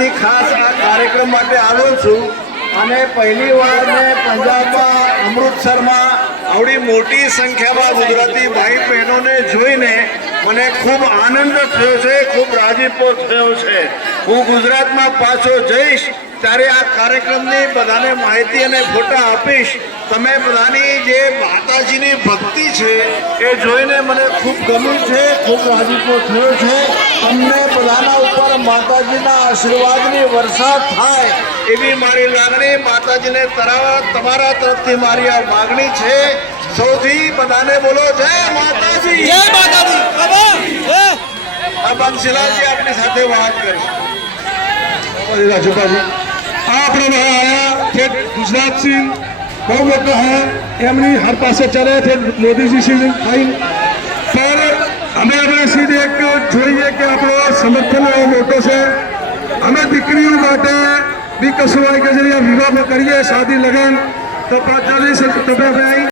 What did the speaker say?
ગુજરાતથી ખાસ આ કાર્યક્રમ માટે આવ્યો છું અને પહેલી વાર મેં પંજાબમાં અમૃતસરમાં આવડી મોટી સંખ્યામાં ગુજરાતી ભાઈ બહેનોને જોઈને મને ખૂબ આનંદ થયો છે, ખૂબ રાજીપો થયો છે। હું ગુજરાતમાં પાછો જઈશ ત્યારે આ કાર્યક્રમની બધાને માહિતી અને ફોટા આપીશ। તમે બધાની જે માતાજીની ભક્તિ છે એ જોઈને મને ખૂબ ગમ્યું છે, ખૂબ રાજીપો થયો છે। તમને બધાના ઉપર માતાજીના આશીર્વાદની વર્ષા થાય એવી મારી લાગણી, માતાજીને તમારા તરફથી મારી આ માગણી છે। સૌથી બધાને બોલો જય માતાજી, જય માતાજી। अब अंशिलाजी अपनी साथे बात करें। આપણે આયા છે ગુજરાતથી બહુ લોકો હે એમની હર પાસે ચલે છે મોદીજી શ્રી ખાઈ પર અમે આપણે સીધે એક જોઈએ કે આપણો સમર્થન મોટો છે। અમે દીકરીઓ માટે બી કશું હોય કે જે વિવાહ કરીએ શાદી લગન તો 5 જલ્દી